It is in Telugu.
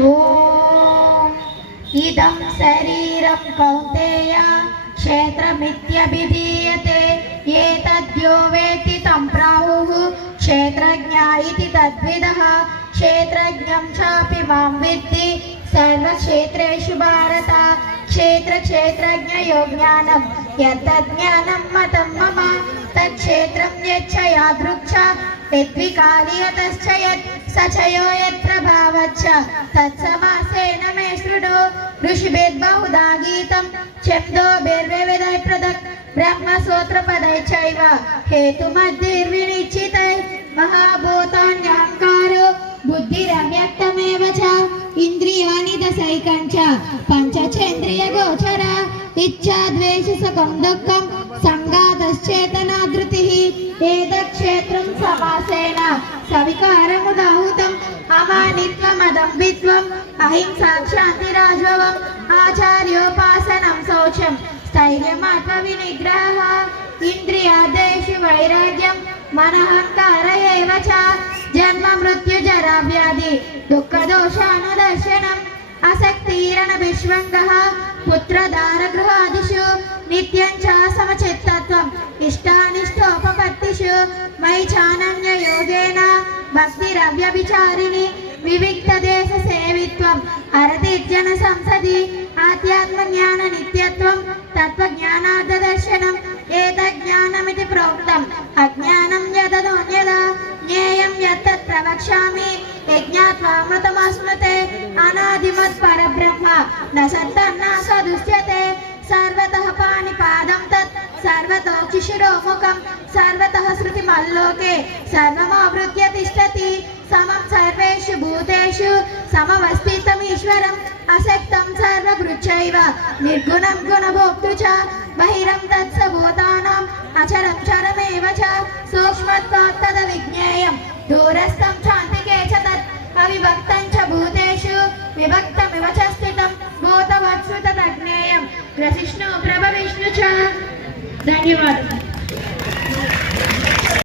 ఓం ఇదం శరీరం కౌంతేయ క్షేత్రమిత్యభిధీయతే ఏతద్యో వేత్తి తం ప్రాహుః క్షేత్రజ్ఞ ఇతి తద్విదః క్షేత్రజ్ఞం చాపి మాం విద్ధి సర్వక్షేత్రేషు భారత క్షేత్రజ్ఞయో జ్ఞానం యత్తజ్ఞానం మతం మమ తక్షేత్రం యచ్చ యాదృచ్ఛ యద్వికార్యతశ్చ యత్ సచయో యత్ప్రభావచ్చ తత్సమాసేన మే శృణు ఋషిభిర్బహుధా గీతం ఛందోభిర్వివిధైః పృథక్ బ్రహ్మసూత్రపदैः చైవ హేతుమద్భిర్వినిశ్చితైః మహాభూతాన్యహంకారో బుద్ధిరవ్యక్తమేవ చ ఇంద్రియాణి దశైకంచ పంచచేంద్రియగోచర ఇచ్చా ద్వేష సుఖం దుఃఖం సంగాతశ్చేతనాధృతిః ఏతక్షేత్రం సమాసేన సవికారముదాహుతం అమానిత్వమదంభిత్వం అహింసా క్షాంతిరాజవం ఆచార్యోపాసనం శౌచం స్థైర్యమాత్మవినిగ్రహः ఇంద్రియాదేషు వైరాగ్యం మనఃంకార ఏవ చ జన్మ మృత్యు జరా వ్యాధి దుఃఖదోషానుదర్శనం ఆసక్తిరనభిష్వంగః పుత్రదారగృహాదిషు నిత్యం చ సమచిత్తత్వం ఇష్టానిష్టోపపత్తిషు మయి చానన్యయోగేన భక్తిరవ్యభిచారిణి వివిక్తదేశ సేవిత్వం అరతిర్జన సంసది ఆధ్యాత్మజ్ఞాన నిత్యత్వం తత్వజ్ఞానార్థదర్శనం ఏతజ్ఞానమితి ప్రోక్తం అజ్ఞానం యదదోన్యదా జ్ఞేయం యత్తత్ ప్రవక్ష్యామి యజ్ఞాత్వామృతమస్మృతే అనాదిమత్ పరబ్రహ్మ న సత్తన్న సదుష్యతే సర్వతః పాణిపాదం తత్ సర్వతోక్షిశిరోముఖం సర్వతః శృతిమల్లోకే సర్వమావృత్య తిష్టతి సమం సర్వేషు భూతేషు సమవస్థితమీశ్వరం అసక్తం సర్వభృచ్చైవ నిర్గుణం గుణభోక్తృ చ బహిరం తత్సభూతానాం అచరం చరమేవ చ సూక్ష్మత్వాత్ తదవిజ్ఞేయం దూరస్థం చాంతికే చ తత్ అవిభక్తం చ భూతేషు విభక్తమివ చ స్థితం భూతవత్సు తదజ్ఞేయం గ్రసిష్ణు ప్రభవిష్ణు చ. ధన్యవాదాలు.